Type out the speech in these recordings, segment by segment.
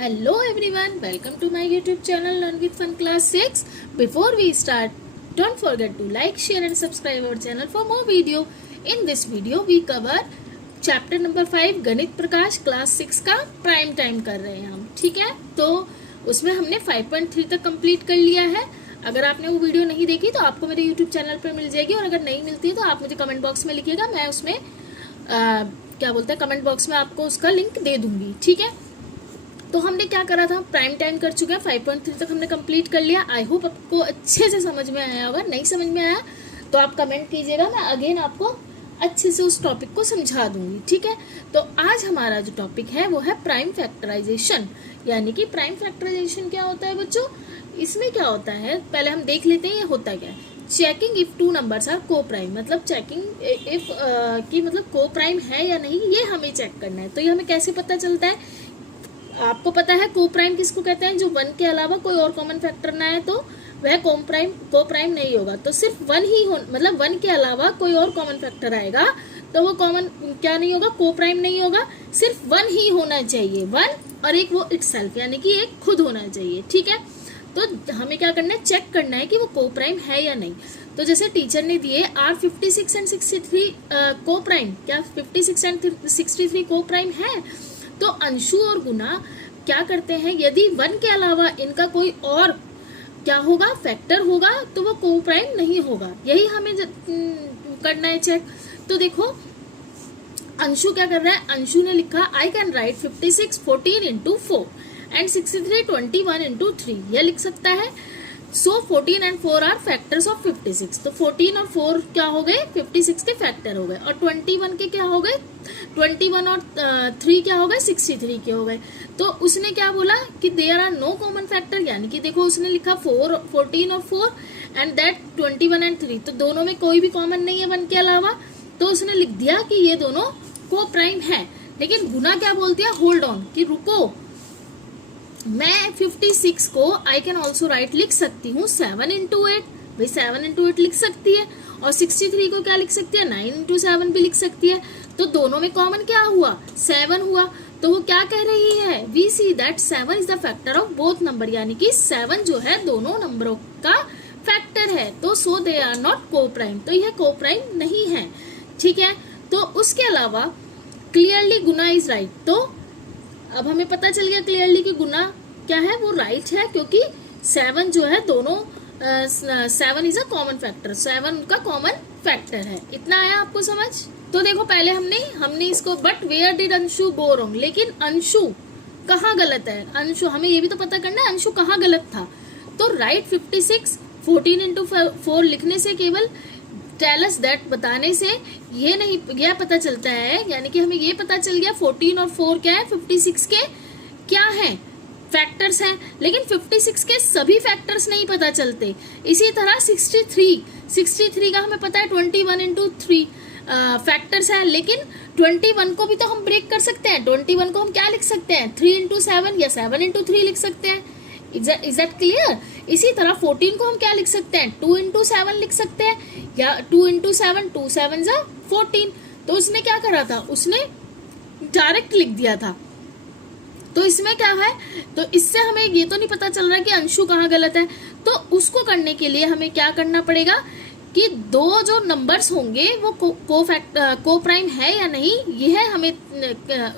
Hello everyone, welcome to my YouTube channel Learn with Fun Class 6. Before we start, don't forget to like, share and subscribe our channel for more video. In this video we cover chapter number 5 गणित प्रकाश class 6 का prime time कर रहे हैं हम. ठीक है, तो उसमें हमने 5.3 तक कंप्लीट कर लिया है. अगर आपने वो वीडियो नहीं देखी तो आपको मेरे YouTube चैनल पर मिल जाएगी, और अगर नहीं मिलती है तो आप मुझे कमेंट बॉक्स में लिखिएगा, मैं उसमें क्या बोलते हैं कमेंट बॉक्स में आपको उसका लिंक दे दूंगी. ठीक है, तो हमने क्या करा था, प्राइम टाइम कर चुके हैं, 5.3 तक हमने कंप्लीट कर लिया. आई होप आपको अच्छे से समझ में आया होगा. नहीं समझ में आया तो आप कमेंट कीजिएगा, मैं अगेन आपको अच्छे से उस टॉपिक को समझा दूंगी. ठीक है, तो आज हमारा जो टॉपिक है वो है प्राइम फैक्टराइजेशन. यानी कि प्राइम फैक्टराइजेशन क्या होता है बच्चों, इसमें क्या होता है पहले हम देख लेते हैं ये होता क्या है. Checking if two numbers are coprime, मतलब चेकिंग इफ की मतलब को प्राइम है या नहीं, ये हमें चेक करना है. तो ये हमें कैसे पता चलता है, आपको पता है को प्राइम किसको कहते हैं, जो वन के अलावा कोई और कॉमन फैक्टर ना है तो वह को प्राइम नहीं होगा. तो सिर्फ वन ही हो, मतलब वन के अलावा कोई और कॉमन फैक्टर आएगा तो वो कॉमन क्या नहीं होगा, को प्राइम नहीं होगा. सिर्फ वन ही होना चाहिए, वन, और एक वो इटसेल्फ यानी कि एक खुद होना चाहिए. ठीक है, तो हमें क्या करना है, चेक करना है कि वो को प्राइम है या नहीं. तो जैसे टीचर ने दिए आर 56 एंड 63 को प्राइम, क्या 56 एंड 63 को प्राइम है. तो अंशु और गुना क्या करते हैं, यदि वन के अलावा इनका कोई और क्या होगा, फैक्टर होगा, तो वो को प्राइम नहीं होगा. यही हमें करना है चेक. तो देखो अंशु क्या कर रहा है, अंशु ने लिखा I can write 56 14 into 4 and 63 21 into 3. यह लिख सकता है. सो 14 एंड 4 आर फैक्टर्स ऑफ 56. तो 14 और 4 क्या हो गए, 56 के फैक्टर हो गए. और 21 के क्या हो गए, 21 और 3 क्या हो गए, 63 के हो गए. तो उसने क्या बोला कि there are no common factor, यानी कि देखो उसने लिखा 14 और 4 एंड दैट 21 एंड 3. तो दोनों में कोई भी कॉमन नहीं है वन के अलावा, तो उसने लिख दिया कि ये दोनों को प्राइम है. लेकिन गुना क्या बोलती है, होल्ड ऑन, कि रुको, मैं 56 को आई कैन ऑल्सो राइट लिख सकती हूँ 7 इंटू 8. भाई 7 इंटू 8 लिख सकती है. और 63 को क्या लिख सकती है, 9 इंटू 7 भी लिख सकती है. तो दोनों में कॉमन क्या हुआ, 7 हुआ. तो वो क्या कह रही है, we see that 7 is the factor of both number, यानी कि 7 जो है दोनों नंबरों का फैक्टर है. तो सो दे आर नॉट को प्राइम, तो यह को प्राइम नहीं है. ठीक है, तो उसके अलावा क्लियरली गुना इज राइट. तो अब हमें पता चल गया क्लियरली कि गुना क्या है, वो राइट है, क्योंकि 7 जो है दोनों 7 इज अ कॉमन फैक्टर, 7 उनका कॉमन फैक्टर है. इतना आया आपको समझ. तो देखो पहले हमने इसको, but where did Anshu go wrong, लेकिन अंशु कहाँ गलत है, अंशु हमें ये भी तो पता करना है अंशु कहाँ गलत था. तो राइट 56 14 इंटू 4 लिखने से, केवल टेल अस दैट बताने से ये नहीं, यह पता चलता है, यानी कि हमें ये पता चल गया 14 और 4 क्या है, 56 के क्या है, फैक्टर्स हैं. लेकिन 56 के सभी फैक्टर्स नहीं पता चलते. इसी तरह 63 का हमें पता है 21 इंटू 3 फैक्टर्स है. लेकिन 21 को भी तो हम ब्रेक कर सकते हैं. 21 को हम क्या लिख सकते हैं, 3 इंटू 7 या 7 इंटू 3 लिख सकते हैं. Is that clear. इसी तरह 14 को हम क्या लिख सकते हैं, 2 इंटू 7 लिख सकते हैं, या 2 इंटू 7 2 7 जा 14. तो उसने क्या करा था, उसने डायरेक्ट लिख दिया था. तो इसमें क्या है, तो इससे हमें ये तो नहीं पता चल रहा कि अंशु कहाँ गलत है. तो उसको करने के लिए हमें क्या करना पड़ेगा कि दो जो नंबर्स होंगे वो को प्राइम है या नहीं, यह हमें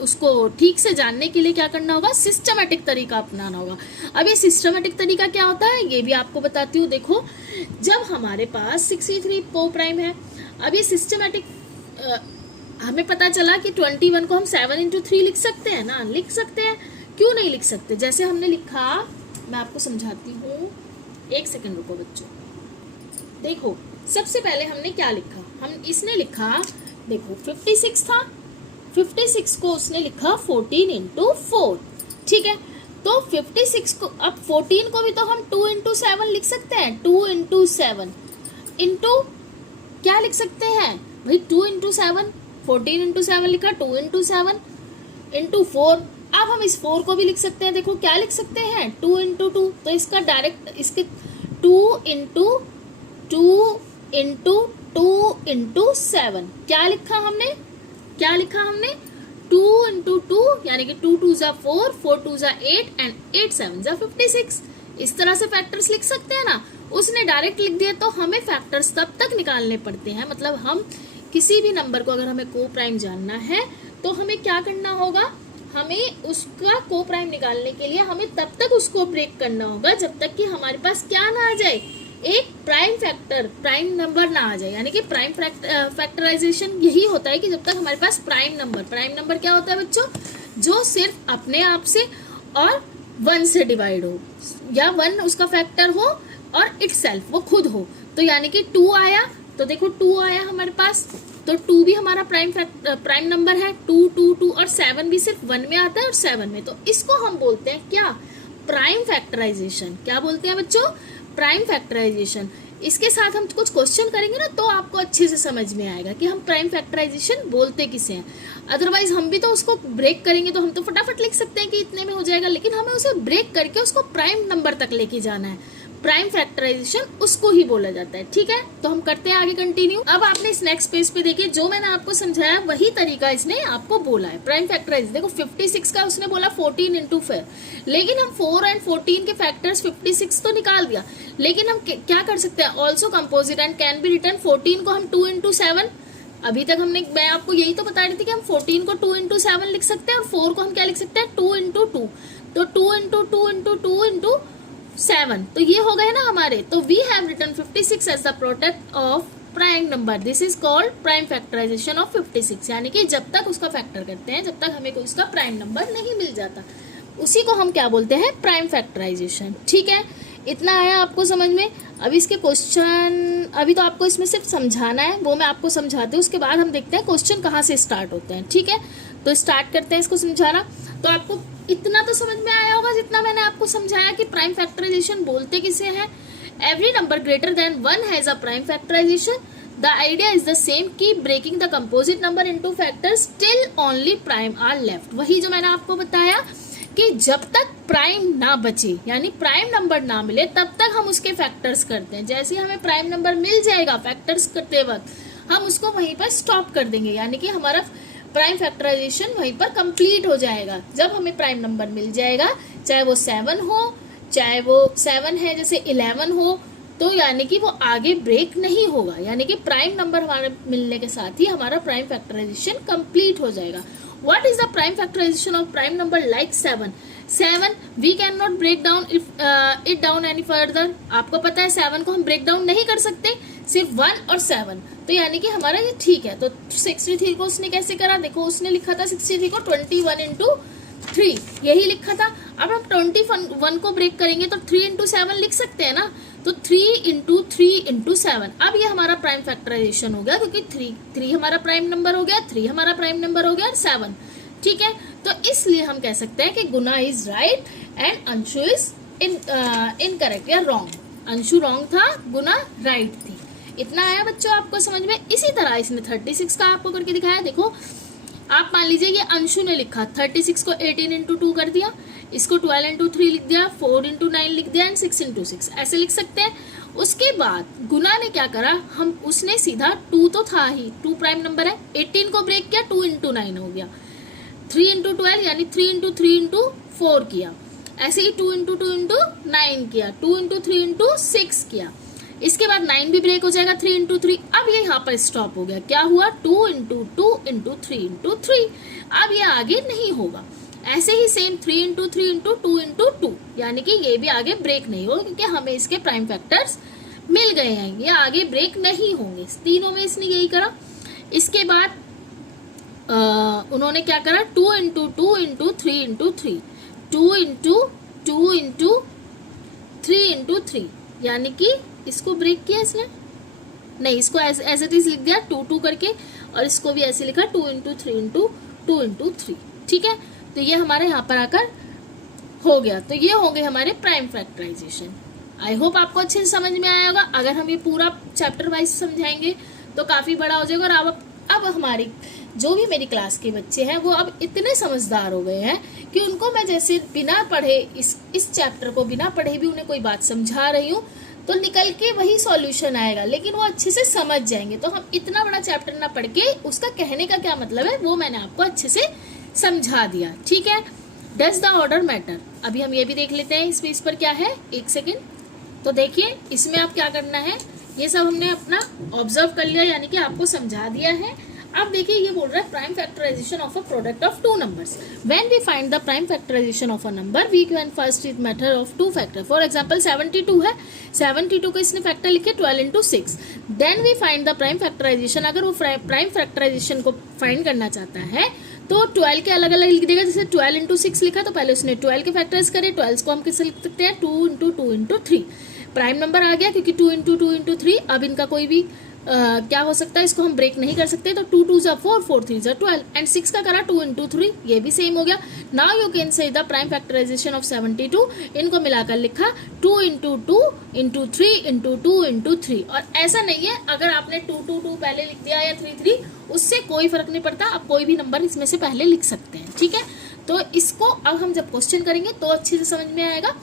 उसको ठीक से जानने के लिए क्या करना होगा, सिस्टमेटिक तरीका अपनाना होगा. अब ये सिस्टमेटिक तरीका क्या होता है ये भी आपको बताती हूँ. देखो जब हमारे पास 63 को प्राइम है, अब ये सिस्टमेटिक हमें पता चला कि 21 को हम 7 इंटू 3 लिख सकते हैं ना, लिख सकते हैं, क्यों नहीं लिख सकते. जैसे हमने लिखा, मैं आपको समझाती हूँ, एक सेकंड रुको बच्चों. देखो सबसे पहले हमने क्या लिखा, हम इसने लिखा, देखो 56 था, 56 को उसने लिखा 14 इंटू 4. ठीक है, तो 56 को, अब 14 को भी तो हम 2 इंटू 7 लिख सकते हैं. 2 इंटू 7 इंटू क्या लिख सकते हैं भाई, 2 इंटू 7, 14 इंटू 7 लिखा, 2 इंटू 7 इंटू 4. अब हम इस 4 को भी लिख सकते हैं. देखो क्या लिख सकते हैं, 2 इंटू 2. तो इसका डायरेक्ट, इसके 2 इंटू 2 इंटू 2 इंटू 7 क्या लिखा हमने, 2 2 इंटू 2 यानी कि 2 2 जा 4, 4 2 जा 8 एंड 8 7 जा 56। इस तरह से फैक्टर्स लिख सकते हैं ना। उसने डायरेक्ट लिख दिए तो हमें फैक्टर्स तब तक निकालने पड़ते हैं, मतलब हम किसी भी नंबर को अगर हमें को प्राइम जानना है तो हमें क्या करना होगा, हमें उसका को प्राइम निकालने के लिए हमें तब तक उसको ब्रेक करना होगा जब तक कि हमारे पास क्या ना आ जाए, एक प्राइम फैक्टर, प्राइम नंबर ना आ जाए। यानी कि प्राइम फैक्टराइजेशन यही होता है कि जब तक हमारे पास प्राइम नंबर क्या होता है बच्चों, जो सिर्फ अपने आप से और 1 से डिवाइड हो, या 1 उसका फैक्टर हो और इटसेल्फ वो खुद हो। तो यानी कि 2 आया, तो देखो 2 आया हमारे पास, तो 2 भी हमारा प्राइम नंबर है। 2 2 2 और 7 भी सिर्फ 1 में आता है और 7 में, तो इसको हम बोलते हैं क्या, प्राइम फैक्टराइजेशन। क्या बोलते हैं बच्चों, प्राइम फैक्टराइजेशन। इसके साथ हम कुछ क्वेश्चन करेंगे ना तो आपको अच्छे से समझ में आएगा कि हम प्राइम फैक्टराइजेशन बोलते किसे हैं। अदरवाइज हम भी तो उसको ब्रेक करेंगे तो हम तो फटाफट लिख सकते हैं कि इतने में हो जाएगा, लेकिन हमें उसे ब्रेक करके उसको प्राइम नंबर तक लेके जाना है। प्राइम फैक्टराइजेशन उसको ही बोला जाता है। ठीक है, तो हम करते हैं आगे कंटिन्यू। अब आपने इस नेक्स्ट पेज पे देखिए, जो मैंने आपको समझाया वही तरीका इसने आपको बोला है प्राइम फैक्टराइजेशन। देखो 56 का उसने बोला 14 इंटू 4, लेकिन हम 4 एंड 14 के फैक्टर्स 56 तो निकाल दिया, लेकिन हम क्या कर सकते हैं, also composite and can be return. 14 को हम 2 इंटू 7, अभी तक मैं आपको यही तो बता रही थी कि हम 14 को 2 इंटू 7 लिख सकते हैं, और 4 को हम क्या लिख सकते हैं, 2 इंटू 2। तो 2 इंटू 2 इंटू 2 इंटू 7, तो ये हो गए ना हमारे। तो we have written 56 as the product of prime number, this is called prime factorisation of 56। यानी कि जब तक उसका फैक्टर करते हैं, जब तक हमें कोई उसका प्राइम नंबर नहीं मिल जाता, उसी को हम क्या बोलते हैं, प्राइम फैक्टराइजेशन। ठीक है, इतना आया आपको समझ में। अभी इसके क्वेश्चन, अभी तो आपको इसमें सिर्फ समझाना है, वो मैं आपको समझाती हूँ, उसके बाद हम देखते हैं क्वेश्चन कहाँ से स्टार्ट होते हैं। ठीक है, तो स्टार्ट करते हैं इसको समझाना। तो आपको इतना तो समझ में आया होगा जितना मैंने आपको समझाया कि प्राइम फैक्टराइजेशन बोलते किसे हैं। Every number greater than 1 has a prime factorization. The idea is the same, keep breaking the composite number into factors till only prime are left. वही जो मैंने आपको बताया कि जब तक प्राइम ना बचे, यानी प्राइम नंबर ना मिले, तब तक हम उसके फैक्टर्स करते हैं। जैसे ही हमें प्राइम नंबर मिल जाएगा फैक्टर्स करते वक्त, हम उसको वहीं पर स्टॉप कर देंगे, यानी कि हमारा प्राइम फैक्टराइजेशन वहीं पर कंप्लीट हो जाएगा। जब हमें प्राइम नंबर मिल जाएगा, चाहे वो 7 हो, चाहे वो 7 है जैसे 11 हो, तो यानी कि वो आगे ब्रेक नहीं होगा। यानी कि प्राइम नंबर हमारे मिलने के साथ ही हमारा प्राइम फैक्टराइजेशन कंप्लीट हो जाएगा। What is the prime factorization of prime number like 7? 7 we cannot break down it down any further. आपको पता है 7 को हम ब्रेक डाउन नहीं कर सकते, सिर्फ 1 और 7। तो यानी कि हमारा ये ठीक है। तो 63 को उसने कैसे करा, देखो उसने लिखा था 63 को 21 इंटू 3, यही लिखा था। अब हम 21 को ब्रेक करेंगे तो 3 इंटू 7 लिख सकते हैं ना, तो 3 इंटू 3 इंटू 7। अब ये हमारा प्राइम फैक्टराइजेशन हो गया, क्योंकि 3 हमारा प्राइम नंबर हो गया, 3 हमारा प्राइम नंबर हो गया और 7। ठीक है, तो इसलिए हम कह सकते हैं कि Guna is right and Anshu is incorrect या रॉन्ग। अंशु रॉन्ग था, गुना राइट थी। इतना आया बच्चों आपको समझ में। इसी तरह इसने 36 का आपको करके दिखाया। देखो आप मान लीजिए ये अंशु ने लिखा 36 को 18 इंटू 2 कर दिया, इसको 12 इंटू 3 लिख दिया, 4 इंटू 9 लिख दिया एंड 6 इंटू 6, ऐसे लिख सकते हैं। उसके बाद गुना ने क्या करा, हम उसने सीधा 2 तो था ही, 2 प्राइम नंबर है, 18 को ब्रेक किया, 2 इंटू 9 हो गया, 3 इंटू 12 यानी 3 इंटू 3 इंटू 4 किया, ऐसे ही 2 इंटू 2 इंटू 9 किया, 2 इंटू 3 इंटू 6 किया। इसके बाद 9 भी ब्रेक हो जाएगा, 3 इंटू 3। अब ये यहाँ पर स्टॉप हो गया, क्या हुआ, 2 इंटू 2 इंटू 3 इंटू 3। अब ये आगे नहीं होगा। ऐसे ही सेम 3 इंटू 3 इंटू 2 इंटू 2, यानी कि ये भी आगे ब्रेक नहीं होगा, क्योंकि हमें इसके प्राइम फैक्टर्स मिल गए हैं, ये आगे ब्रेक नहीं होंगे। तीनों में इसने यही करा। इसके बाद उन्होंने क्या करा, 2 into 2 into 3 into 3, 2 into 2 into 3 into 3, यानी कि इसको ब्रेक किया इसने, नहीं इसको ऐसे इट इज लिख दिया 2 2 करके, और इसको भी ऐसे लिखा 2 इंटू 3 इंटू 2 इंटू 3। ठीक है, तो ये हमारे यहाँ पर आकर हो गया। तो ये हो गए हमारे प्राइम फैक्टराइजेशन। आई होप आपको अच्छे से समझ में आया होगा। अगर हम ये पूरा चैप्टर वाइज समझाएंगे तो काफी बड़ा हो जाएगा। और अब हमारी जो भी मेरी क्लास के बच्चे हैं वो अब इतने समझदार हो गए हैं कि उनको मैं जैसे बिना पढ़े इस चैप्टर को बिना पढ़े भी उन्हें कोई बात समझा रही हूँ तो निकल के वही सॉल्यूशन आएगा, लेकिन वो अच्छे से समझ जाएंगे। तो हम इतना बड़ा चैप्टर ना पढ़ के उसका कहने का क्या मतलब है वो मैंने आपको अच्छे से समझा दिया, ठीक है। डज द ऑर्डर मैटर, अभी हम ये भी देख लेते हैं इस पर क्या है, एक सेकेंड। तो देखिए इसमें आप क्या करना है, ये सब हमने अपना ऑब्जर्व कर लिया, यानी कि आपको समझा दिया है। अब देखिए ये बोल रहा है prime factorisation of a product of two numbers. When we find the prime factorisation of a number we can first is method of to factor. For example 72 है, 72 को इसने फैक्टर लिखे 12 into 6। Then we find the prime factorization, अगर वो prime factorisation को find करना चाहता है तो 12 के अलग अलग लिख देगा। जैसे 12 इंटू 6 लिखा तो पहले उसने 12 के फैक्टर्स करे, 12 को हम किससे लिख सकते हैं, 2 इंटू 2 इंटू 3। प्राइम नंबर आ गया क्योंकि 2 इंटू 2 इंटू 3। अब इनका कोई भी क्या हो सकता है, इसको हम ब्रेक नहीं कर सकते, तो 2 2 जा 4, 4 3 जा 12 एंड 6 का करा 2 इंटू 3, ये भी सेम हो गया। Now you can say the prime factorisation of 72, इनको मिलाकर लिखा 2 इंटू 2 इंटू 3 इंटू 2 इंटू 3। और ऐसा नहीं है अगर आपने 2 2 2 पहले लिख दिया या 3 3, उससे कोई फर्क नहीं पड़ता, आप कोई भी नंबर इसमें से पहले लिख सकते हैं, ठीक है। तो इसको अब हम जब क्वेश्चन करेंगे तो अच्छे से समझ में आएगा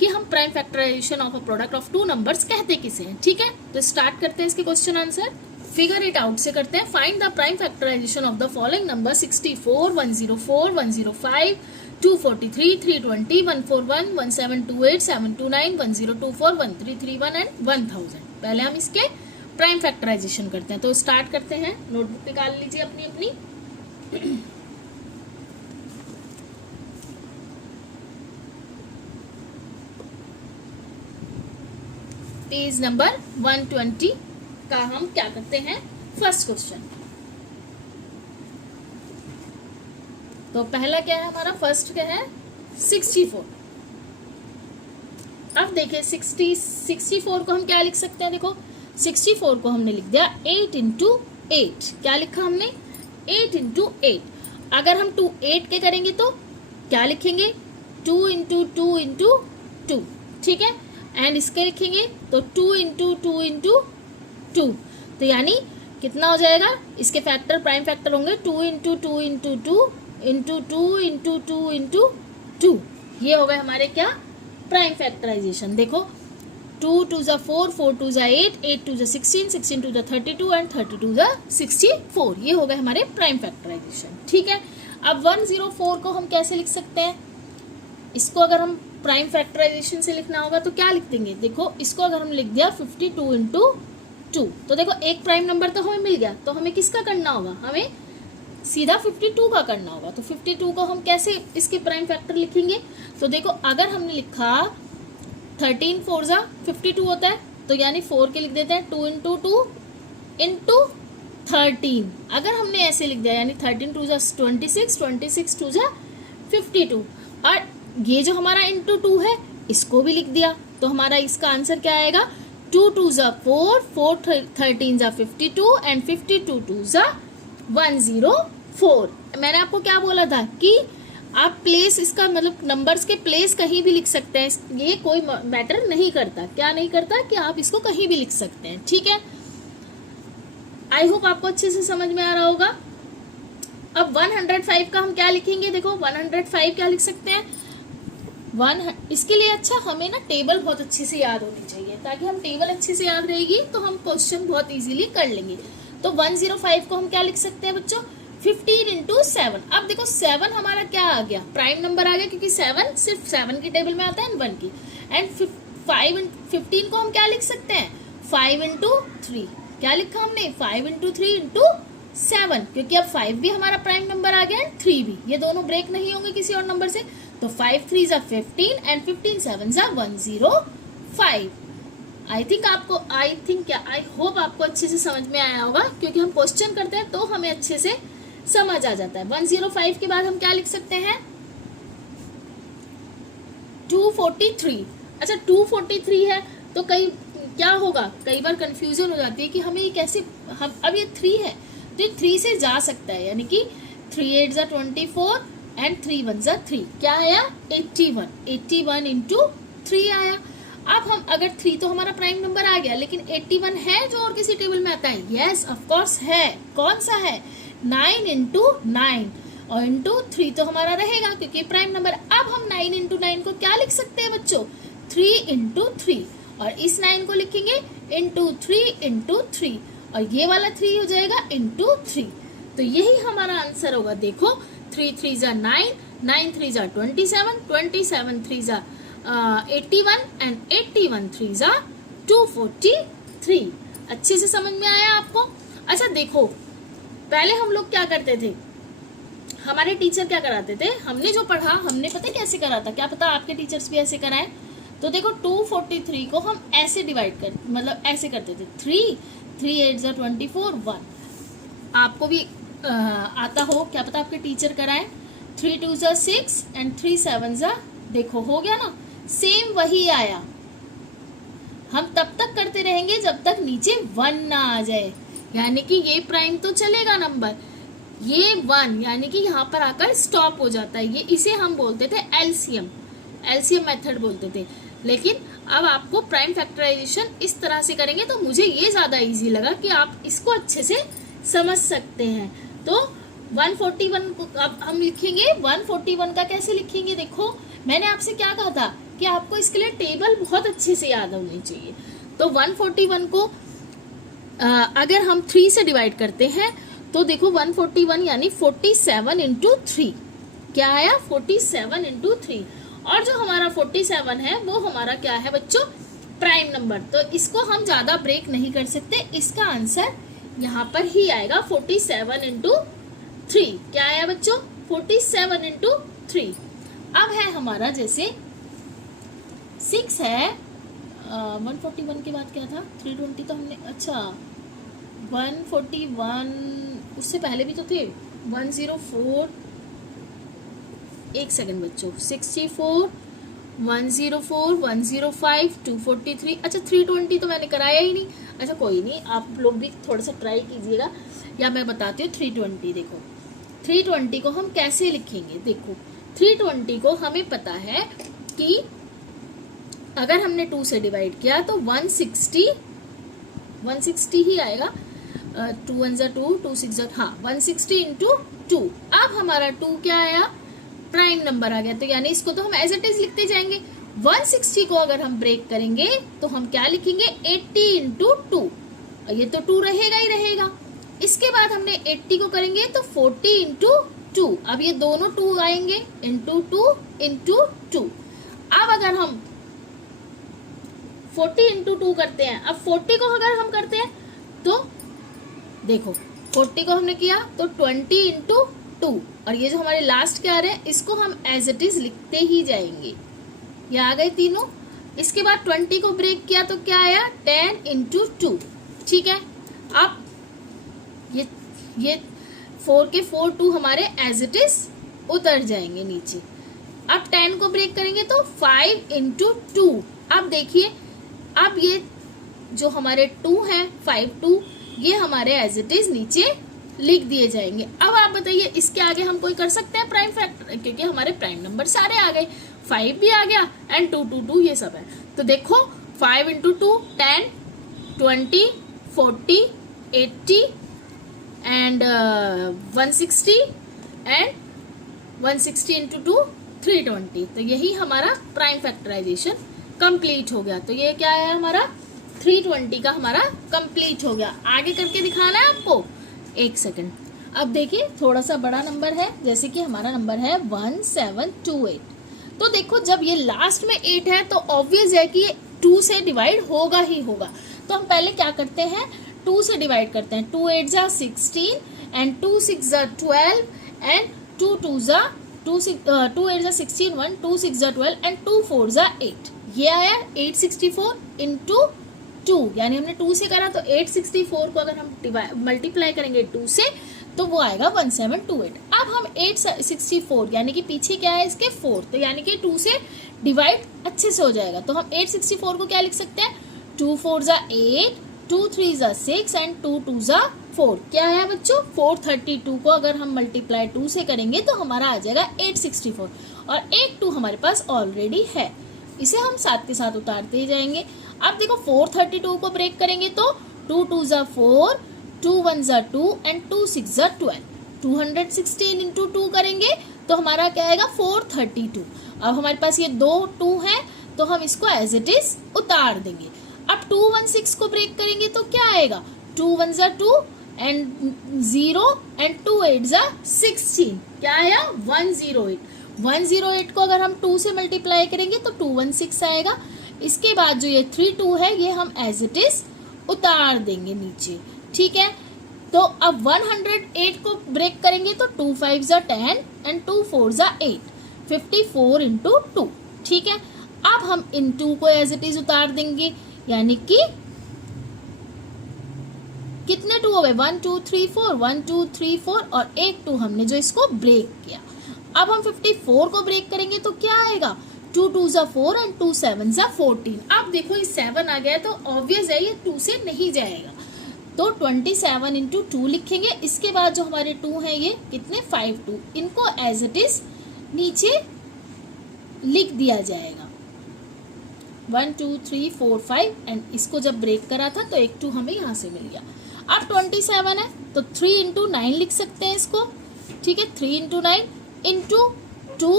कि हम prime factorisation of a product of two numbers कहते किसे हैं, ठीक है। तो स्टार्ट करते हैं इसके question answer. Figure it out से करते हैं। Find the prime factorisation of the following number 64, 104, 105, 243, 320, 141, 1728, 729, 1024, 1331 and 1000। पहले हम इसके प्राइम फैक्टराइजेशन करते हैं, तो स्टार्ट करते हैं। नोटबुक निकाल लीजिए अपनी अपनी। पेज नंबर 120 का हम क्या करते हैं, फर्स्ट क्वेश्चन। तो पहला क्या है हमारा, फर्स्ट क्या है, 64। अब देखिए 64 को हम क्या लिख सकते हैं, देखो 64 को हमने लिख दिया 8 इंटू 8। क्या लिखा हमने, 8 इंटू 8। अगर हम 2 8 के करेंगे तो क्या लिखेंगे, 2 इंटू 2 इंटू 2, ठीक है। एंड इसके लिखेंगे तो 2 इंटू 2 इंटू 2, तो यानी कितना हो जाएगा, इसके फैक्टर प्राइम फैक्टर होंगे 2 into 2 into 2 into 2 into 2 into 2। ये हो गए हमारे क्या, प्राइम फैक्टराइजेशन। देखो 2 2 जा 4, 4 2 जा 8, 8 2 जा 16, 16 2 जा 32 एंड 32 जा 64। ये हो गए हमारे प्राइम फैक्टराइजेशन, ठीक है। अब 104 को हम कैसे लिख सकते हैं, इसको अगर हम प्राइम फैक्टराइजेशन से लिखना होगा तो क्या लिख देंगे, देखो इसको अगर हम लिख दिया 52 इंटू 2, तो देखो एक प्राइम नंबर तो हमें मिल गया, तो हमें किसका करना होगा, हमें सीधा 52 का करना होगा। तो 52 को हम कैसे इसके प्राइम फैक्टर लिखेंगे, तो देखो अगर हमने लिखा 13 4 जा 52 होता है, तो यानी 4 के लिख देते हैं 2 इंटू 2 इंटू 13। अगर हमने ऐसे लिख दिया यानी 13 2 जा 26, 26 2 जा 52, और ये जो हमारा इंटू 2 है इसको भी लिख दिया, तो हमारा इसका आंसर क्या आएगा, 2 2 जा 4, 4 13 जा 52 एंड 52 2 जा 104। मैंने आपको क्या बोला था कि आप प्लेस, इसका मतलब नंबर्स के प्लेस कहीं भी लिख सकते हैं, ये कोई मैटर नहीं करता। क्या नहीं करता कि आप इसको कहीं भी लिख सकते हैं, ठीक है। आई होप आपको अच्छे से समझ में आ रहा होगा। अब 105 का हम क्या लिखेंगे, देखो 105 क्या लिख सकते हैं, इसके लिए अच्छा हमें ना टेबल बहुत अच्छे से याद होनी चाहिए, ताकि हम टेबल अच्छे से याद रहेगी तो हम क्वेश्चन बहुत इजीली कर लेंगे। तो 105 को हम क्या लिख सकते हैं बच्चों, 15 इंटू 7। अब देखो 7 हमारा क्या आ गया, प्राइम नंबर आ गया, क्योंकि 7 सिर्फ 7 की टेबल में आता है 1 की। एंड 15 को हम क्या लिख सकते हैं, 5 इंटू 3। क्या लिखा हमने, 5 इंटू 3 इंटू 7, क्योंकि अब 5 भी हमारा प्राइम नंबर आ गया एंड 3 भी, ये दोनों ब्रेक नहीं होंगे किसी और नंबर से। तो 5 3 जा 15 एंड 15 7 जा 105। आई होप आपको अच्छे से समझ में आया होगा, क्योंकि हम क्वेश्चन करते हैं तो हमें अच्छे से समझ आ जाता है। 105 के बाद हम क्या लिख सकते हैं, 243। अच्छा 243 है तो क्या होगा, कई बार कंफ्यूजन हो जाती है कि हमें ये कैसे, हम अब ये 3 है तो ये 3 से जा सकता है, यानी कि 3 8 जा 24 एंड 3 1 जा 3। क्या आया, 81, 81 इंटू 3 आया। अब हम अगर 3 तो हमारा प्राइम नंबर आ गया, लेकिन 81 है जो और किसी टेबल में आता है, यस ऑफ कोर्स है। कौन सा है, 9 इंटू 9 और इंटू 3 तो हमारा रहेगा क्योंकि प्राइम नंबर। अब हम 9 इंटू 9 को क्या लिख सकते हैं बच्चों, 3 इंटू 3, और इस 9 को लिखेंगे इंटू 3 इंटू 3, और ये वाला 3 हो जाएगा इंटू 3। तो यही हमारा आंसर होगा। देखो 3 3 जा 9, 9 3 जा 27, 27 3 जा 81 एंड 81 3 जा 243। अच्छे से समझ में आया आपको? अच्छा देखो, पहले हम लोग क्या करते थे, हमारे टीचर क्या कराते थे, हमने जो पढ़ा हमने पता कैसे करा था, क्या पता आपके टीचर्स भी ऐसे कराएं। तो देखो 243 को हम ऐसे डिवाइड कर, मतलब ऐसे करते थे, 3 3 8 जा 24, 1। आपको भी आता हो, क्या पता आपके टीचर कराएं। 3 2 जा 6 एंड 3 7 जा, देखो हो गया ना, सेम वही आया। हम तब तक करते रहेंगे जब तक नीचे 1 ना आ जाए, यानी कि ये प्राइम तो चलेगा नंबर, ये 1 यानी कि यहाँ पर आकर स्टॉप हो जाता है। ये इसे हम बोलते थे एलसीएम, एलसीएम मेथड बोलते थे। लेकिन अब आपको प्राइम फैक्टराइजेशन इस तरह से करेंगे तो मुझे ये ज्यादा इजी लगा कि आप इसको अच्छे से समझ सकते हैं। तो 141 को अब हम लिखेंगे, 141 का कैसे लिखेंगे, देखो मैंने आपसे क्या कहा था कि आपको इसके लिए टेबल बहुत अच्छे से याद होनी चाहिए। तो 141 को अगर हम 3 से डिवाइड करते हैं तो देखो 141 यानी 47 इंटू 3, क्या आया 47 इंटू 3। और जो हमारा 47 है वो हमारा क्या है बच्चों, प्राइम नंबर। तो इसको हम ज्यादा ब्रेक नहीं कर सकते, इसका आंसर यहाँ पर ही आएगा 47 इंटू 3। क्या आया बच्चों, 47 इंटू 3। अब है हमारा जैसे 6 है, 141 के बाद क्या था, 320 तो हमने, अच्छा 141 उससे पहले भी तो थे, 104, एक सेकंड बच्चों, 64, 104, 105, 243, अच्छा 320 तो मैंने कराया ही नहीं। अच्छा कोई नहीं, आप लोग भी थोड़ा सा ट्राई कीजिएगा, या मैं बताती हूँ 320। देखो 320 को हम कैसे लिखेंगे, देखो 320 को हमें पता है कि अगर हमने 2 से डिवाइड किया तो 160 ही आएगा। 2 1 जा 2, 2 6 जा, हाँ 160 इंटू 2। अब हमारा 2 क्या आया, प्राइम नंबर आ गया। तो यानी इसको तो हम एज इट इज लिखते जाएंगे। 160 को अगर हम ब्रेक करेंगे तो हम क्या लिखेंगे, 80 इंटू 2, ये तो 2 रहेगा ही रहेगा। इसके बाद हमने 80 को करेंगे तो 40 इंटू 2, अब ये दोनों 2 आएंगे, इंटू 2 इंटू 2। अब अगर हम 40 इंटू 2 करते हैं, अब 40 को अगर हम करते हैं तो देखो 40 को हमने किया तो 20 इंटू 2, और ये जो हमारे लास्ट के आ रहे हैं इसको हम एज इट इज लिखते ही जाएंगे। ये आ गए तीनों। इसके बाद 20 को ब्रेक किया तो क्या आया, 10 इंटू 2, ठीक है। अब ये 4 के 4 2 हमारे एज इट इज उतर जाएंगे नीचे। अब 10 को ब्रेक करेंगे तो 5 इंटू 2। अब देखिए, अब ये जो हमारे 2 हैं 5 2, ये हमारे एज इट इज नीचे लिख दिए जाएंगे। अब आप बताइए इसके आगे हम कोई कर सकते हैं प्राइम फैक्टर, क्योंकि हमारे प्राइम नंबर सारे आ गए, 5 भी आ गया एंड 2 2 2 ये सब है। तो देखो 5 इंटू 2 10, 20, 40, 80 एंड 160 एंड 160 इंटू 2 320। तो यही हमारा प्राइम फैक्टराइजेशन कंप्लीट हो गया। तो ये क्या है हमारा 320 का हमारा कंप्लीट हो गया। आगे करके दिखाना है आपको, एक सेकंड। अब देखिए थोड़ा सा बड़ा नंबर है, जैसे कि हमारा नंबर है 1728। तो देखो जब ये लास्ट में 8 है तो ऑब्वियस है कि ये 2 से डिवाइड होगा ही होगा। तो हम पहले क्या करते हैं, 2 से डिवाइड करते हैं। 2 8 जा 16 एंड 2 6 जा 12 एंड 2 2 जा 2 8 जा 16, 1 2 6 जा 12 एंड 2 4 जा 8। ये आया 864 इंटू 2, यानी हमने 2 से करा तो 864 को अगर हम मल्टीप्लाई करेंगे 2 से तो वो आएगा 1728। अब हम 864 यानी कि पीछे क्या है इसके 4, तो यानी कि 2 से डिवाइड अच्छे से हो जाएगा। तो हम 864 को क्या लिख सकते हैं, 2 4 जा 8, 2 3 जा 6 एंड 2 2 जा 4। क्या है बच्चों, 432 को अगर हम मल्टीप्लाई 2 से करेंगे तो हमारा आ जाएगा 864, और एक 2 हमारे पास ऑलरेडी है, इसे हम साथ के साथ उतारते ही जाएंगे। अब देखो 432 को ब्रेक करेंगे तो 2 2 जा 4, 2 1 जा 2 एंड 2 6 जा 12। 216 इंटू 2 करेंगे तो हमारा क्या आएगा 432। अब हमारे पास ये 2 2 है तो हम इसको एज इट इज उतार देंगे। अब 216 को ब्रेक करेंगे तो क्या आएगा, 2 1 जा 2, एंड 0 एंड 2 8 जा 16, क्या आया 108। 108 को अगर हम 2 से मल्टीप्लाई करेंगे तो 216 आएगा। इसके बाद जो ये 32 है ये हम एज इट इज उतार देंगे नीचे, ठीक है। तो अब 108 को ब्रेक करेंगे तो 2 5 जा 10 एंड 2 4 जा 8, 54 इंटू 2, ठीक है। अब हम इन 2 को एज इट इज उतार देंगे, यानी कि कितने 2 हो गए 1 2 3 4, 1 2 3 4 और एक 2 हमने जो इसको ब्रेक किया। अब हम 54 को ब्रेक करेंगे तो क्या आएगा 2 2 जा 4 एंड 2 7 जा 14। अब देखो ये 7 आ गया तो ऑब्वियस है ये 2 से नहीं जाएगा, तो 27 इंटू 2 लिखेंगे। इसके बाद जो हमारे 2 हैं ये कितने 5 2, इनको एज इट इज नीचे लिख दिया जाएगा 1 2 3 4 5 एंड इसको जब ब्रेक करा था तो एक 2 हमें यहाँ से मिल गया। अब 27 है तो 3 इंटू 9 लिख सकते हैं इसको, ठीक है। 3 इंटू 9 इंटू 2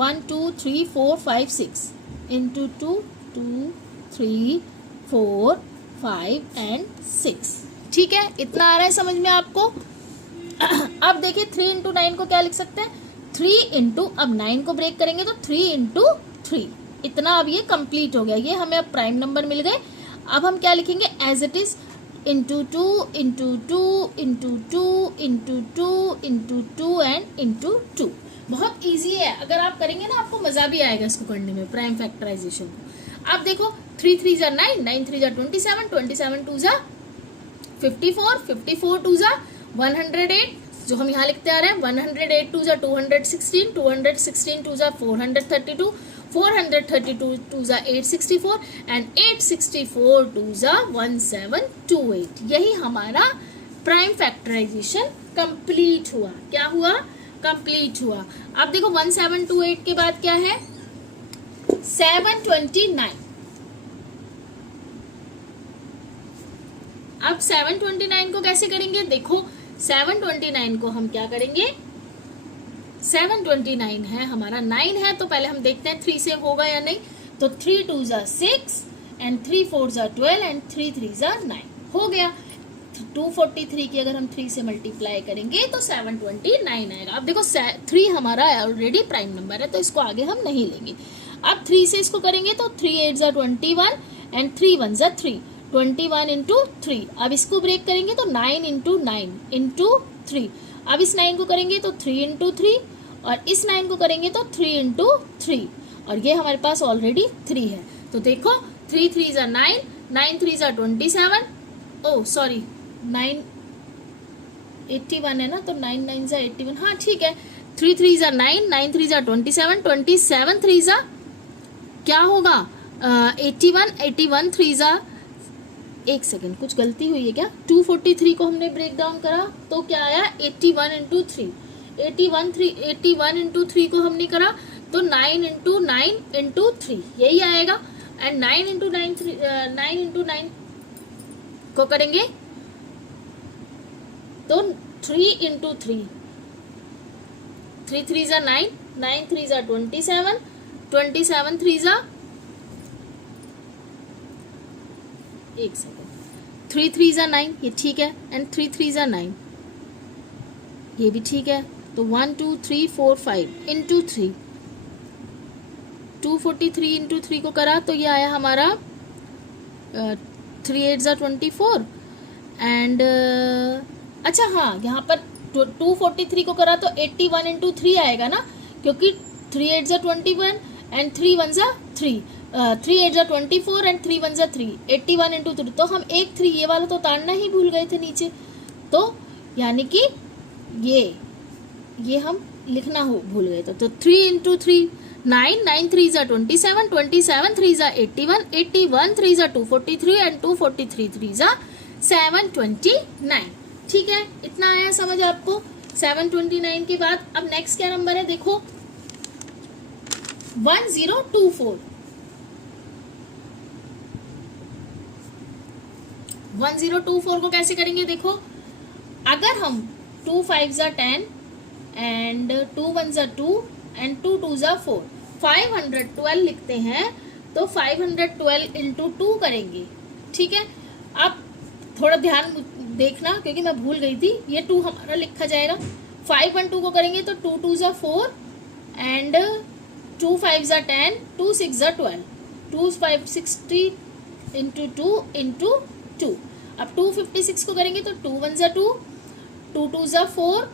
1 2 3 4 5 6 इंटू 2 2 3 4 5 एंड 6, ठीक है। इतना आ रहा है समझ में आपको। अब देखिए 3 इंटू 9 को क्या लिख सकते हैं 3 इंटू, अब 9 को ब्रेक करेंगे तो 3 इंटू 3, इतना अब ये कंप्लीट हो गया, ये हमें अब प्राइम नंबर मिल गए। अब हम क्या लिखेंगे as it is into 2 into 2 into 2 into 2 into 2 and into 2। बहुत ईजी है, अगर आप करेंगे ना आपको मजा भी आएगा इसको करने में, प्राइम फैक्टराइजेशन को। अब देखो 3 3 जा 9, 9 3 जा 27, 27 2 जा 54, 54 2 जा 108, जो हम यहाँ लिखते आ रहे हैं 108 2 जा 216, 216 2 जा 432, 432 2 जा 864 एंड 864 2 जा 1728। यही हमारा प्राइम फैक्टराइजेशन कंप्लीट हुआ। क्या हुआ कंप्लीट हुआ। अब देखो 1728 के बाद क्या है 729। अब 729 को कैसे करेंगे, देखो 729 को हम क्या करेंगे, 729 है हमारा 9 है, तो पहले हम देखते हैं 3 से होगा या नहीं। तो 3 2 जा 6 एंड 3 4 जा 12 एंड 3 3 जा 9 हो गया। 243 की अगर हम 3 से मल्टीप्लाई करेंगे तो 729 आएगा। अब देखो 3 हमारा ऑलरेडी प्राइम नंबर है तो इसको आगे हम नहीं लेंगे। अब 3 से इसको करेंगे तो 3 8 जा 21 एंड 3 1 जा 3, 21 इंटू 3। अब इसको ब्रेक करेंगे तो 9 इंटू 9 इंटू 3। अब इस 9 को करेंगे तो 3 इंटू 3 और इस 9 को करेंगे तो 3 इंटू 3 और ये हमारे पास ऑलरेडी 3 है। तो देखो 3 3 जा 9, 9 3 जा 27, ओ सॉरी 9 81 है ना, तो 9 9 जा 81, हाँ ठीक है। 3 3 जा 9, 9 3 जा 27, 27 3 जा क्या होगा 81, 81 3 जा, एक सेकेंड कुछ गलती हुई है क्या, 243 को हमने ब्रेक डाउन करा तो क्या आया 81 इंटू 3, 81 इंटू 3 को हमने करा तो 9 इंटू 9 इंटू 3 यही आएगा। एंड 9 इंटू 9 को करेंगे तो 3 इंटू 3, 3 3 जा 9, 9 3 जा 27, 27 3 जा, एक सेकेंड 3 3 जा 9 ये ठीक है एंड 3 3 जा 9 ये भी ठीक है। तो 1 2 3 4 5 इंटू 3, 243 इंटू 3 को करा तो ये आया हमारा 3 8 जा 24 एंड अच्छा हाँ यहाँ पर 243 को करा तो 81 इंटू 3 आएगा ना, क्योंकि 3 8 जा 21 एंड 3 1 जा 3, 3 8 जा 24 एंड 3 1 जा 3, 81 इंटू 3। तो हम एक 3 ये वाला तो उतारना ही भूल गए थे नीचे, तो यानी कि ये हम लिखना हो भूल गए। तो 3 इंटू 3 9, 9 3 जा 27, 27 3 जा 81, 81 3 जा 243 एंड 243 3 जा 729। ठीक है, इतना आया समझ आपको 729 के बाद। अब नेक्स्ट क्या नंबर है देखो 1024। 1024 को कैसे करेंगे देखो, अगर हम 2 5 जा 10 एंड 2 1 जा 2 एंड 2 2 जा 4, 512 लिखते हैं तो 512 इंटू 2 करेंगे। ठीक है, अब थोड़ा ध्यान देखना क्योंकि मैं भूल गई थी, ये 2 हमारा लिखा जाएगा। 5 1 2 को करेंगे तो 2 2 ज़ा 4 एंड 2 5 ज़ा 10, 2 6 ज़ा 12, 2 5 60 इंटू 2 इंटू 2। अब 256 को करेंगे तो 2 1 ज़ा 2, 2 2 ज़ा 4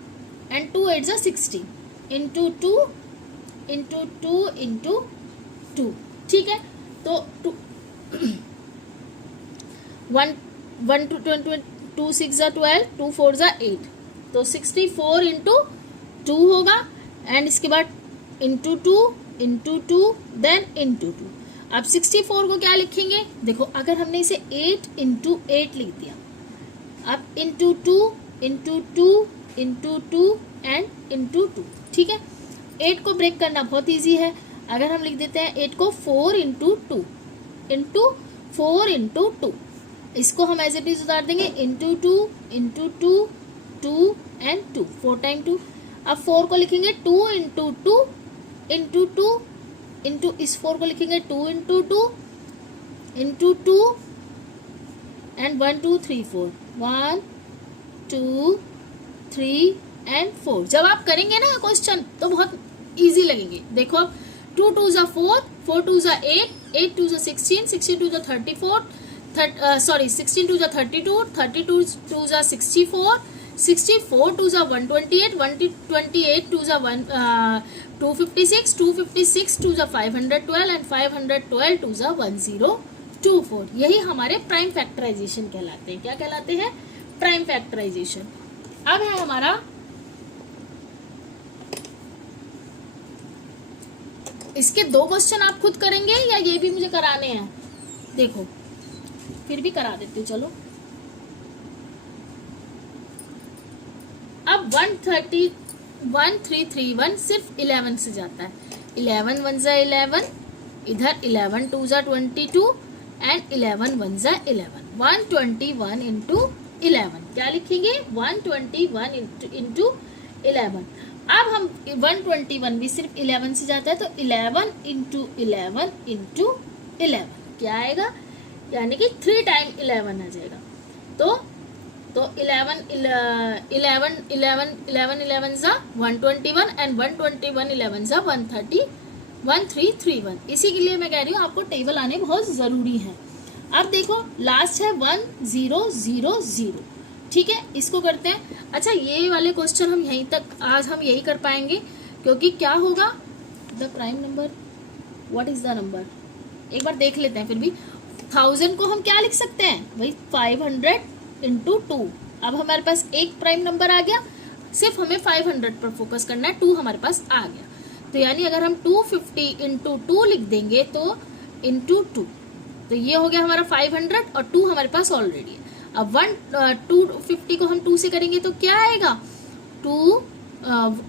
एंड 2 8 ज़ा 60 इंटू 2 इंटू 2 इंटू 2। ठीक है, तो 1 2 6 ज़ा 12, 2 4 ज़ा 8, तो 64 इंटू 2 होगा एंड इसके बाद इंटू 2 इंटू 2 देन इंटू 2। अब 64 को क्या लिखेंगे, देखो अगर हमने इसे 8 इंटू 8 लिख दिया, अब into 2 into 2 into 2 and into 2। ठीक है, 8 को ब्रेक करना बहुत ईजी है। अगर हम लिख देते हैं 8 को 4 इंटू 2 इंटू 4 इंटू 2, इसको हम एज इट इज उतार देंगे इंटू 2 इंटू 2 2 एंड 2, 4 टाइम 2। अब 4 को लिखेंगे 2 इंटू 2 इंटू 2 इंटू इस 4 को लिखेंगे 2 इंटू 2 इंटू 2 एंड 1 2 3 4, 1 2 3 एंड 4। जब आप करेंगे ना क्वेश्चन तो बहुत इजी लगेंगे। देखो अब 2 2 ज़ा 4, 4 2 ज़ा 8, 8 2 ज़ा 16, 62 ज़ा 34, 16 2 ज़ा 32, 32 2 ज़ा 64, 64 2 ज़ा 128, 128 2 ज़ा 256, 256 2 ज़ा 512 एंड 512 2 ज़ा 1024। यही हमारे प्राइम फैक्टराइजेशन कहलाते हैं। क्या कहलाते हैं? Prime factorization. अब है हमारा इसके 2 क्वेश्चन आप खुद करेंगे या ये भी मुझे कराने हैं? देखो फिर भी करा देती हूँ, चलो। अब 1331 सिर्फ 11 से जाता है। 11 1 ज़ा 11, इधर 11 2 ज़ा 22 एंड 11 1 ज़ा 11, 121 इंटू 11। क्या लिखेंगे? 121 इंटू 11। अब हम 121 भी सिर्फ 11 से जाता है तो 11 इंटू 11 इंटू 11 क्या आएगा? यानी कि 3 टाइम 11 आ जाएगा। तो 11 11 11 11 11 ज़ा 121 एंड 121 11 ज़ा 1331। इसी के लिए मैं कह रही हूँ आपको टेबल आने बहुत ज़रूरी है। अब देखो लास्ट है 1000। ठीक है, इसको करते हैं। अच्छा, ये वाले क्वेश्चन हम यहीं तक आज हम यही कर पाएंगे क्योंकि क्या होगा, the prime number, what is the number, एक बार देख लेते हैं। फिर भी 1000 को हम क्या लिख सकते हैं भाई? 500 इंटू 2। अब हमारे पास एक प्राइम नंबर आ गया, सिर्फ हमें 500 पर फोकस करना है। 2 हमारे पास आ गया, तो यानी अगर हम 250 इंटू 2 लिख देंगे तो इंटू 2, तो ये हो गया हमारा 500 और 2 हमारे पास ऑलरेडी है। अब 250 को हम 2 से करेंगे तो क्या आएगा? 2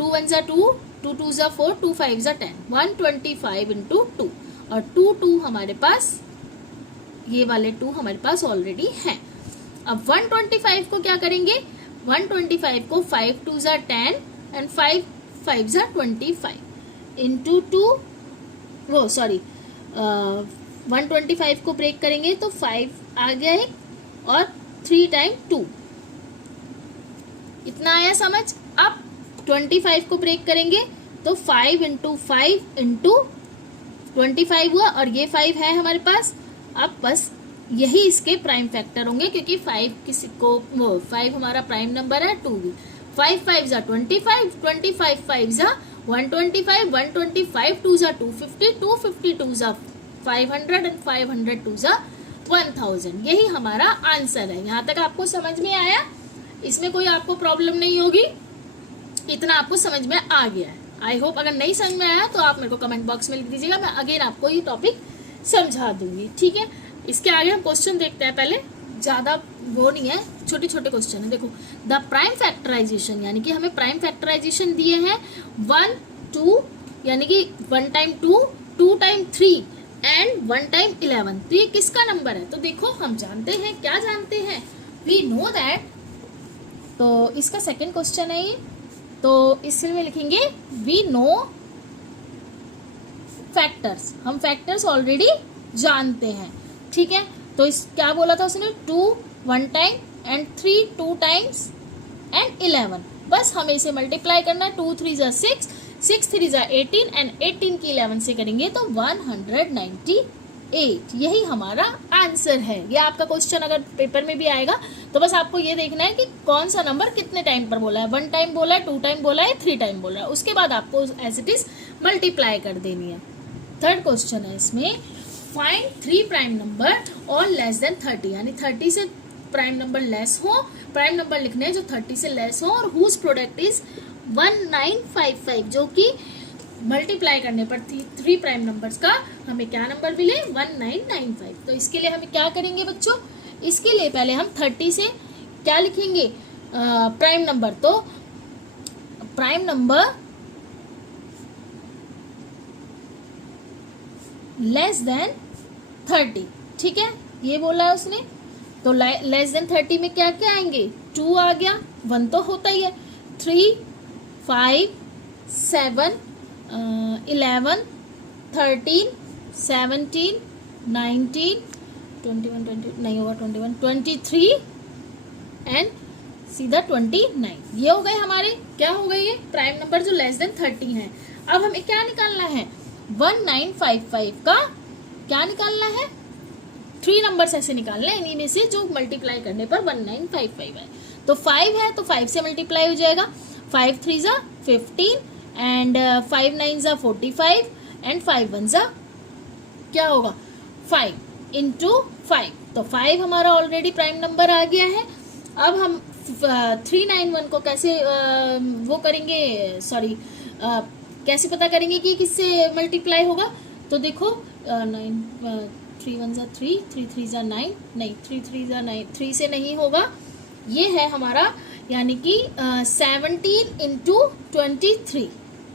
1 ज़ा 2, 2 2 ज़ा 4, 2 5 ज़ा 10, 125 इंटू 2 और 2 हमारे पास, ये वाले 2 हमारे पास ऑलरेडी हैं। अब 125 को क्या करेंगे? 125 को 5 2 ज़ा 10 एंड 5 5 ज़ा 25 इंटू 2, वो सॉरी 125 को ब्रेक करेंगे तो 5 आ गया है और 3 टाइम 2, इतना आया समझ। अब 25 को ब्रेक करेंगे तो 5 इंटू 5 इंटू 25 हुआ और ये 5 है हमारे पास। अब बस यही इसके प्राइम फैक्टर होंगे क्योंकि 5 किसी को, वो 5 हमारा प्राइम नंबर है, 2 भी। 5 5 ज़ा 25, 25 5 ज़ा 125, 125 2 ज़ा 250, 250 2 ज़ा 500 एंड 500 2 ज़ा 1000। यही हमारा आंसर है। यहाँ तक आपको समझ में आया? इसमें कोई आपको प्रॉब्लम नहीं होगी, इतना आपको समझ में आ गया है। आई होप अगर नहीं समझ में आया तो आप मेरे को कमेंट बॉक्स में लिख दीजिएगा, मैं अगेन आपको ये टॉपिक समझा दूंगी। ठीक है, इसके आगे हम क्वेश्चन देखते हैं। पहले ज़्यादा वो नहीं है, छोटे छोटे क्वेश्चन है। देखो द प्राइम फैक्टराइजेशन, यानी कि हमें प्राइम फैक्टराइजेशन दिए हैं 1 2, यानी कि 1 टाइम 2, 2 टाइम 3 एंड 1 टाइम 11। तो ये किसका नंबर है? तो देखो हम जानते हैं, क्या जानते हैं? We know that. तो इसका सेकंड क्वेश्चन है ये, तो इसमें लिखेंगे वी नो फैक्टर्स। हम फैक्टर्स ऑलरेडी जानते हैं। ठीक है, तो इस क्या बोला था उसने? 2 1 टाइम एंड 3 2 टाइम्स एंड 11। बस हमें इसे मल्टीप्लाई करना है। 2 3 6, 6 3 18 एंड 18 की 11 से करेंगे तो 198। यही हमारा आंसर है। ये आपका क्वेश्चन अगर पेपर में भी आएगा तो बस आपको ये देखना है कि कौन सा नंबर कितने टाइम पर बोला है। 1 टाइम बोला है, 2 टाइम बोला है, 3 टाइम बोला है, उसके बाद आपको एज इट इज मल्टीप्लाई कर देनी है। थर्ड क्वेश्चन है इसमें, फाइंड 3 प्राइम नंबर और लेस देन 30, यानी 30 से प्राइम नंबर लेस हो, प्राइम नंबर लिखने हैं जो 30 से लेस हो और हुज प्रोडक्ट इज 1955, जो कि मल्टीप्लाई करने पर 3 प्राइम नंबर्स का हमें क्या नंबर मिले, 1995। तो इसके लिए हमें क्या करेंगे बच्चों, इसके लिए पहले हम 30 से क्या लिखेंगे प्राइम नंबर। तो प्राइम नंबर लेस देन 30, ठीक है, ये बोला है उसने। तो लेस देन 30 में क्या क्या आएंगे, 2 आ गया, 1 तो होता ही है, 3 5 7 11 13 17 19 21 20 नहीं होगा, 21 23 एंड सीधा 29। ये हो गए हमारे, क्या हो गए ये प्राइम नंबर जो लेस देन 30 है। अब हमें क्या निकालना है, 1955 का क्या निकालना है, 3 नंबर्स ऐसे निकालना है इन्हीं में से जो मल्टीप्लाई करने पर 1955 है। तो 5 है तो 5 से मल्टीप्लाई हो जाएगा, 5 3 जा 15 एंड 5 9 जा 45 एंड 5 1 जा क्या होगा 5 इंटू 5। तो 5 हमारा ऑलरेडी प्राइम नंबर आ गया है। अब हम 391 को कैसे वो करेंगे, सॉरी कैसे पता करेंगे कि किससे मल्टीप्लाई होगा। तो देखो 3 1 जा 3, 3 3 जा 9, नहीं 3 3 जा 9, 3 से नहीं होगा, ये है हमारा यानी कि 17 इंटू 23,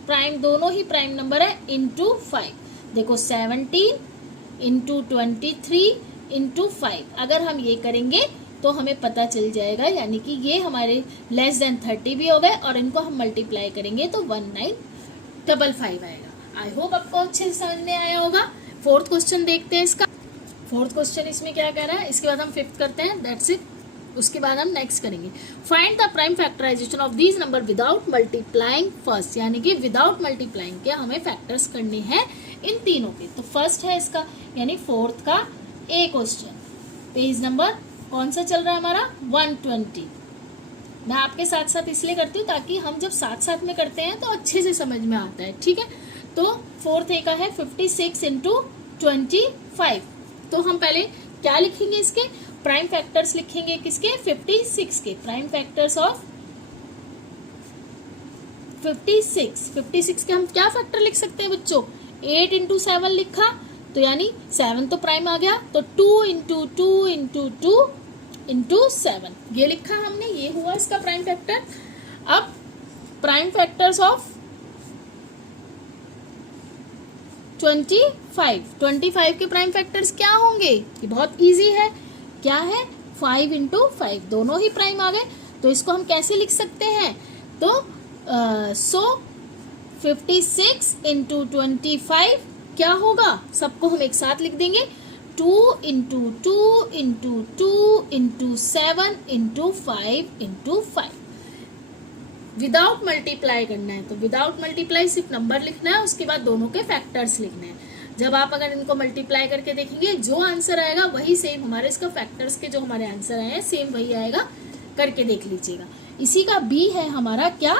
प्राइम दोनों ही प्राइम नंबर है, इंटू 5। देखो 17 इंटू 23 इंटू 5, अगर हम ये करेंगे तो हमें पता चल जाएगा, यानी कि ये हमारे लेस देन 30 भी हो गए और इनको हम मल्टीप्लाई करेंगे तो 1955 आएगा। आई होप आपको अच्छे से समझ में आया होगा। फोर्थ क्वेश्चन देखते हैं इसका। फोर्थ क्वेश्चन इसमें क्या कह रहा है, इसके बाद हम फिफ्थ करते हैं, दैट्स इट। उसके बाद हम नेक्स्ट करेंगे, find the prime factorisation of these number without multiplying first, यानी कि विदाउट मल्टीप्लाइंग के हमें फैक्टर्स करने हैं इन तीनों के। तो फर्स्ट है इसका यानी फोर्थ का ए क्वेश्चन, पेज नंबर कौन सा चल रहा है हमारा 120। मैं आपके साथ साथ इसलिए करती हूँ ताकि हम जब साथ साथ में करते हैं तो अच्छे से समझ में आता है, ठीक है। तो फोर्थ ए का है 56 इंटू 25। तो हम पहले क्या लिखेंगे, इसके प्राइम फैक्टर्स लिखेंगे, किसके 56 के प्राइम फैक्टर्स ऑफ 56 के हम क्या फैक्टर लिख सकते हैं बच्चों, 8 इंटू 7 लिखा तो यानी 7 तो प्राइम आ गया, तो 2 इंटू 2 इंटू 2 इंटू 7 ये लिखा हमने, ये हुआ इसका प्राइम फैक्टर। अब प्राइम फैक्टर्स ऑफ 25 के प्राइम फैक्टर्स क्या होंगे, ये बहुत इजी है, क्या है 5 इंटू 5, दोनों ही प्राइम आ गए। तो इसको हम कैसे लिख सकते हैं, तो 56 इंटू 25 क्या होगा, सबको हम एक साथ लिख देंगे, 2 into 2 into 2 into 7 into 5 into 5। Without multiply करना है, तो विदाउट मल्टीप्लाई सिर्फ नंबर लिखना है, उसके बाद दोनों के फैक्टर्स लिखने हैं। जब आप अगर इनको मल्टीप्लाई करके देखेंगे जो आंसर आएगा वही सेम हमारे इसका फैक्टर्स के जो हमारे आंसर आए हैं सेम वही आएगा, करके देख लीजिएगा। इसी का बी है हमारा क्या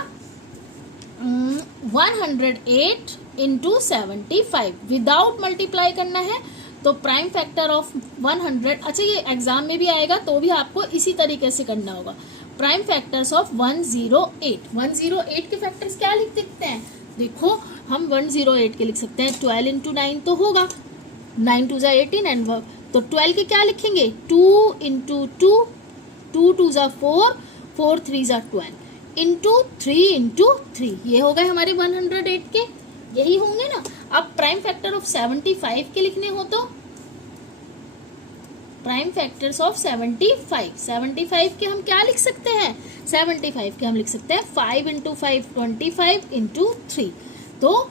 108 इंटू 75, विदाउट मल्टीप्लाई करना है। तो प्राइम फैक्टर ऑफ 100, अच्छा ये एग्जाम में भी आएगा तो भी आपको इसी तरीके से करना होगा। प्राइम फैक्टर्स ऑफ 108 के फैक्टर्स क्या लिख सकते हैं, देखो हम 108 के लिख सकते हैं, 12 इंटू 9 तो होगा, 9 2 जा 18 एंड तो 12 के क्या लिखेंगे 2 इंटू 2, 2 2 जा 4, 4 3 जा 12 इंटू 3 इंटू 3, ये हो गए हमारे 108 के, यही होंगे ना। अब प्राइम फैक्टर ऑफ 75 के लिखने हो तो प्राइम फैक्टर्स ऑफ 75 के हम क्या लिख सकते हैं, 75 के हम लिख सकते हैं 5 इंटू 5 25 इंटू 3। तो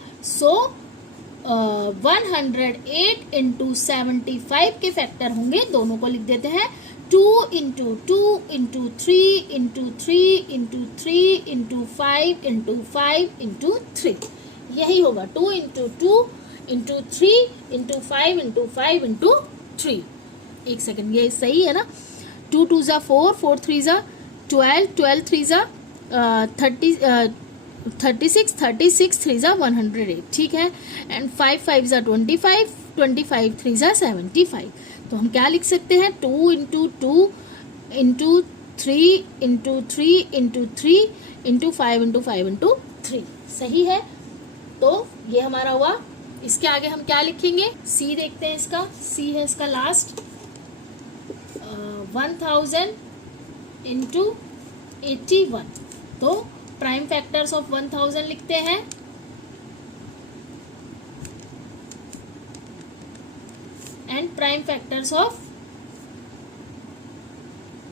108 इंटू 75 के फैक्टर होंगे, दोनों को लिख देते हैं 2 into 2 into 3 into 3 into 3 into 5 into 5 into 3, यही होगा 2 into 2 into 3 into 5 into 5 into 3। एक सेकेंड, ये सही है ना। 2 2 ज़ा 4, 4 3 ज़ा 12, 12 3 ज़ा 36, 36 3 ज़ा 108, ठीक है। एंड 5 5 ज़ा 25, 25 3 ज़ा 75। तो हम क्या लिख सकते हैं, 2 into 2 into 3 into 3 into 3 into 5 into 5 into 3, सही है। तो ये हमारा हुआ। इसके आगे हम क्या लिखेंगे, सी देखते हैं। इसका सी है इसका लास्ट, 1000 इंटू 81। तो प्राइम फैक्टर्स ऑफ 1000 लिखते हैं, एंड प्राइम फैक्टर्स ऑफ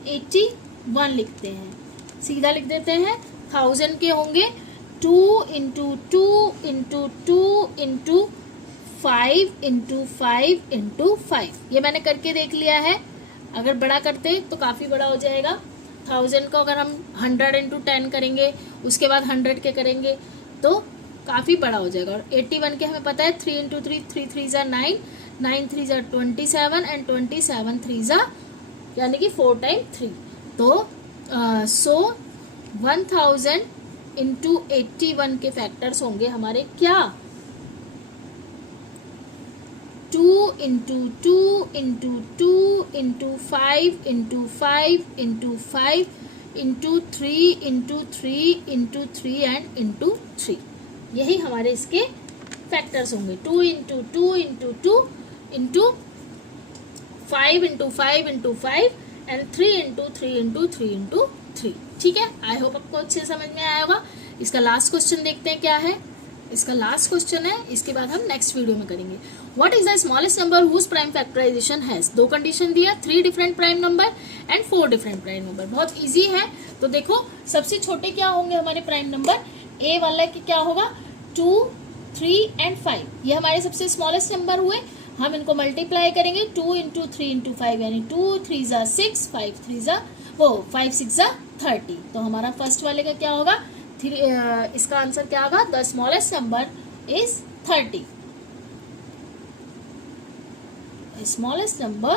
81 लिखते हैं। सीधा लिख देते हैं। 1000 के होंगे 2 into 2 into 2 into 5 into 5 into 5। ये मैंने करके देख लिया है। अगर बड़ा करते तो काफ़ी बड़ा हो जाएगा। 1000 को अगर हम 100 इंटू 10 करेंगे, उसके बाद 100 के करेंगे तो काफ़ी बड़ा हो जाएगा। और 81 के हमें पता है 3 इंटू 3, 3 3 ज़ा 9, 9 3 ज़ा 27 एंड 27 3 ज़ा यानी कि 4 टाइम 3। तो सो 1000 इंटू 81 के फैक्टर्स होंगे हमारे क्या, 2 into 2 into 2 into 5 into 5 into 5 into 3 into 3 into 3 and into 3। यही हमारे इसके फैक्टर्स होंगे। 2 into 2 into 2 into 5 into 5 into 5 and 3 into 3 into 3 into 3, ठीक है। आई होप आपको अच्छे से समझ में आया होगा। इसका लास्ट क्वेश्चन देखते हैं क्या है। इसका लास्ट क्वेश्चन है, इसके बाद हम नेक्स्ट वीडियो में करेंगे। What is the smallest number whose prime factorization has, 2 condition दिया, 3 different prime number and 4 different prime number. बहुत इजी है। तो देखो सबसे छोटे क्या होंगे हमारे प्राइम नंबर, ए वाला की क्या होगा 2, 3 एंड 5, ये हमारे सबसे स्मॉलेस्ट नंबर हुए। हम इनको मल्टीप्लाई करेंगे 2 इंटू 3 इंटू 5 यानी 2 3 ज़ा 6, 5 3 ज़ा 5 6 ज़ा 30। तो हमारा फर्स्ट वाले का क्या होगा, इसका आंसर क्या होगा, the smallest number is 30। Smallest number.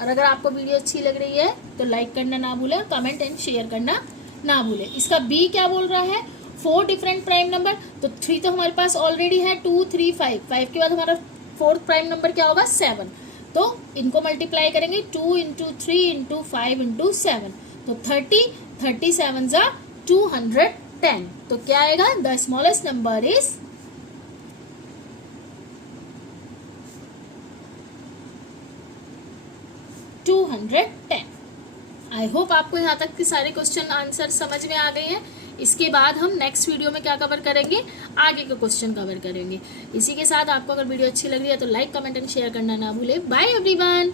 और अगर आपको वीडियो अच्छी लग रही है तो लाइक करना ना भूलें, कमेंट एंड शेयर करना ना भूलें। इसका बी क्या बोल रहा है, 4 डिफरेंट प्राइम नंबर। तो 3 तो हमारे पास ऑलरेडी है, 2 3 5, 5 के बाद हमारा 4th प्राइम नंबर क्या होगा 7। तो इनको मल्टीप्लाई करेंगे 2 इंटू 3 इंटू 5 इंटू 7, तो 30, 37 ज़ा 210। तो क्या आएगा, the smallest number is 210। I hope आपको यहाँ तक के सारे क्वेश्चन आंसर समझ में आ गए हैं। इसके बाद हम नेक्स्ट वीडियो में क्या कवर करेंगे, आगे के क्वेश्चन कवर करेंगे। इसी के साथ आपको अगर वीडियो अच्छी लग रही है तो लाइक कमेंट एंड शेयर करना ना भूले। Bye everyone.